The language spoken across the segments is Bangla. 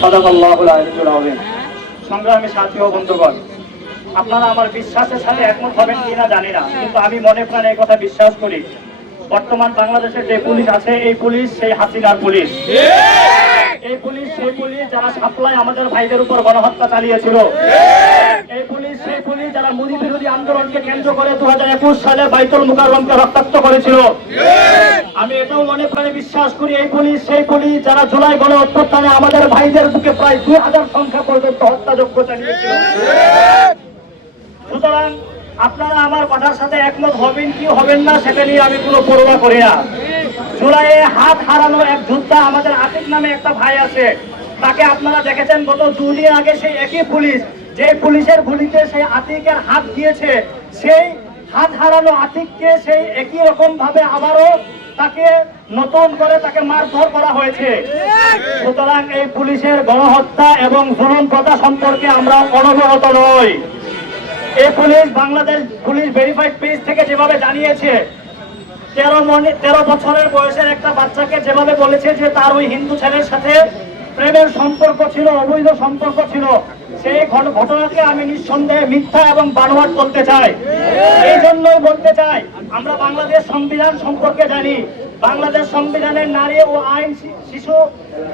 সাদাকাল্লাহুল সংগ্রামী সাথী ও বন্ধুগণ আপনারা আমার বিশ্বাসের সাথে একমত হবেন কিনা জানি না কিন্তু আমি মনে প্রাণে এই কথা বিশ্বাস করি। বর্তমান বাংলাদেশের যে পুলিশ আছে এই পুলিশ সেই হাসিনার পুলিশ। এই পুলিশ সেই পুলিশ যারা সাপ্লাই আমাদের ভাইদের উপর গণহত্যা চালিয়েছিল। এই পুলিশ সেই পুলিশ যারা মোদী বিরোধী আন্দোলনকে কেন্দ্র করে দু হাজার একুশ সালে বাইতুল মুকাররমকে রক্তাক্ত করেছিল। আমি এটাও মনে প্রাণে বিশ্বাস করি, এই পুলিশ, সেই পুলিশ যারা জুলাই গণ অভ্যুত্থানে আমাদের ভাইদের বুকে প্রায় দুই হাজার সংখ্যা পর্যন্ত হত্যাযোগ্য চালিয়েছিল। সুতরাং আপনারা আমার কথার সাথে একমত হবেন কি হবেন না, সেটা নিয়ে আমি কোনো পরোয়া করি না। জুলাইয়ে হাত হারানো এক যোদ্ধা আমাদের আতিক নামে একটা ভাই আছে। তাকে আপনারা দেখেছেন, গত দুদিন আগে সেই একই পুলিশ যে পুলিশের গুলিতে সেই আতিকের হাত দিয়েছে, সেই হাত হারানো আতিককে সেই একই রকম ভাবে আবারও তাকে নতুন করে তাকে মারধর করা হয়েছে। সুতরাং এই পুলিশের গণহত্যা এবং জুলুম প্রথা সম্পর্কে আমরা অনবরত নই। এই police Bangladesh police verified page থেকে যেভাবে জানিয়েছে, তেরো মনে তেরো বছরের বয়সের একটা বাচ্চাকে যেভাবে বলেছে যে তার ওই হিন্দু ছেলের সাথে প্রেমের সম্পর্ক ছিল, অবৈধ সম্পর্ক ছিল, সেই ঘট- ঘটনাকে আমি নিঃসন্দেহে মিথ্যা এবং বানোয়াট বলতে চাই। এই জন্য বলতে চাই আমরা বাংলাদেশ সংবিধান সম্পর্কে জানি। বাংলাদেশ সংবিধানের নারী ও আইন শিশু,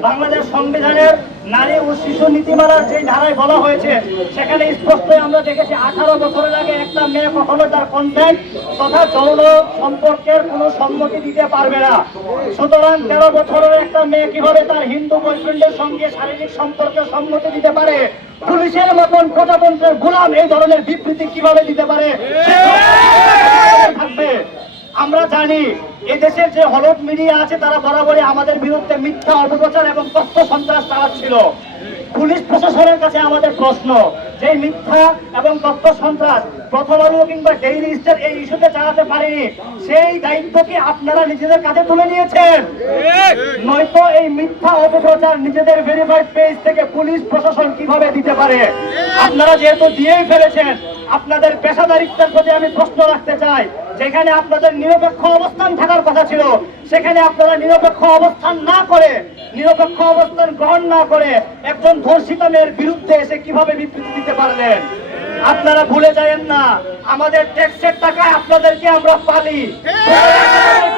বাংলাদেশ সংবিধানের নারী ও শিশু নীতিমালার যে ধারায় বলা হয়েছে, সেখানে স্পষ্টই আমরা দেখেছি আঠারো বছরের আগে একটা মেয়ে কখনো তার কন্ট্যাক্ট তথা যৌন সম্পর্কের কোনো সম্মতি দিতে পারবে না। সুতরাং তেরো বছরের একটা মেয়ে কীভাবে তার হিন্দু বয়ফ্রেন্ডের সঙ্গে শারীরিক সম্পর্কের সম্মতি দিতে পারে? পুলিশের মতন প্রজাতন্ত্রের গোলাম এই ধরনের বিবৃতি কীভাবে দিতে পারে? থাকবে। আমরা জানি, এদেশের যে হলফ মিডিয়া আছে, তারা বরাবরই আমাদের বিরুদ্ধে মিথ্যা অপপ্রচার এবং তথ্য সন্ত্রাস চালাচ্ছিল। পুলিশ প্রশাসনের কাছে আমাদের প্রশ্ন, যে মিথ্যা এবং তথ্য সন্ত্রাস প্রথম আলো কিংবা ডেইলি স্টার এই ইস্যুতে চালাতে পারেনি, সেই দায়িত্ব কি আপনারা নিজেদের কাছে তুলে নিয়েছেন? নয়তো এই মিথ্যা অপপ্রচার নিজেদের ভেরিফাইড পেজ থেকে পুলিশ প্রশাসন কীভাবে দিতে পারে? আপনারা যেহেতু দিয়েই ফেলেছেন আপনাদের পেশাদারিত্বের প্রতি আমি প্রশ্ন রাখতে চাই। যেখানে আপনাদের নিরপেক্ষ অবস্থান থাকার কথা ছিল, সেখানে আপনারা নিরপেক্ষ অবস্থান না করে, নিরপেক্ষ অবস্থান গ্রহণ না করে একজন ধর্ষিতা মেয়ের বিরুদ্ধে এসে কীভাবে বিবৃতি দিতে পারলেন? আপনারা ভুলে যায়েন না, আমাদের ট্যাক্সের টাকায় আপনাদেরকে আমরা পালি।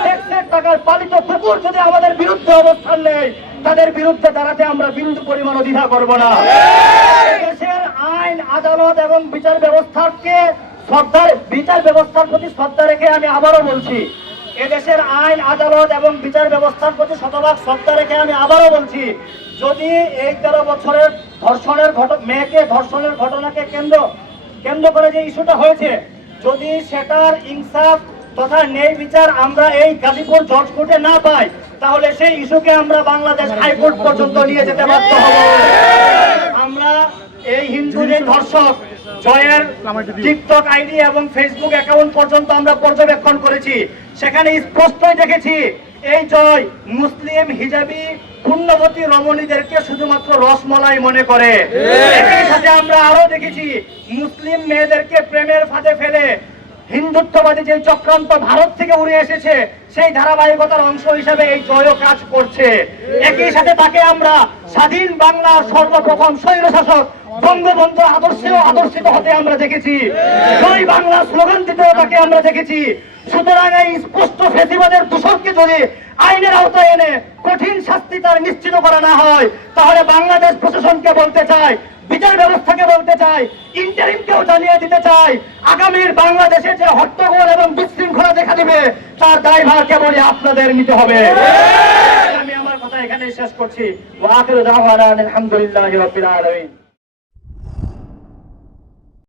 ট্যাক্সের টাকার পালিত কুকুর যদি আমাদের বিরুদ্ধে অবস্থান নেই তাদের বিরুদ্ধে দাঁড়াতে আমরা বিন্দু পরিমাণ দ্বিধা করব না। দেশের আইন আদালত এবং বিচার ব্যবস্থাকে শ্রদ্ধার বিচার ব্যবস্থার প্রতি শ্রদ্ধা রেখে আমি আবারও বলছি এদেশের আইন আদালত এবং বিচার ব্যবস্থার প্রতি শতভাগ শ্রদ্ধা রেখে আমি আবারও বলছি যদি এই তেরো বছরের ধর্ষণের ঘটনা মেয়েকে ধর্ষণের ঘটনাকে কেন্দ্র কেন্দ্র করে যে ইস্যুটা হয়েছে যদি সেটার ইনসাফ তথা ন্যায় বিচার আমরা এই গাজীপুর জজ কোর্টে না পাই তাহলে সেই ইস্যুকে আমরা বাংলাদেশ হাইকোর্ট পর্যন্ত নিয়ে যেতে বাধ্য হব। আমরা এই হিন্দু যে ধর্ষক জয়ের টিকটক আইডি এবং ফেসবুক অ্যাকাউন্ট পর্যন্ত আমরা পর্যবেক্ষণ করেছি। সেখানে স্পষ্টই দেখেছি এই জয় মুসলিম হিজাবি পুণ্যবতী রমণীদেরকে শুধুমাত্র রসমলাই মনে করে। একই সাথে আমরা আরও দেখেছি মুসলিম মেয়েদেরকে প্রেমের ফাঁদে ফেলে হিন্দুত্ববাদী যে চক্রান্ত ভারত থেকে উড়ে এসেছে, সেই ধারাবাহিকতার অংশ হিসেবে এই জয়ও কাজ করছে। একই সাথে তাকে আমরা স্বাধীন বাংলার সর্বপ্রথম স্বৈর শাসক বঙ্গবন্ধু আদর্শেও আদর্শিত হতে আমরা দেখেছি। জয় বাংলা স্লোগান দিতেও তাকে আমরা দেখেছি। সুতরাং এই স্পষ্ট ফেসিবাদের দূষণকে যদি আইনের আওতায় এনে কঠিন শাস্তি তার নিশ্চিত করা না হয়, তাহলে বাংলাদেশ প্রশাসনকে বলতে চাই বিচার ব্যবস্থাকে বলতে চাই ইন্টারিমকেও জানিয়ে দিতে চাই আগামীর বাংলাদেশে যে হট্টগোল এবং বিশৃঙ্খলা দেখা দিবে তার দায়ভার কেবলই আপনাদের নিতে হবে। আমি আমার কথা এখানেই শেষ করছি। আলহামদুলিল্লাহ আলামিন।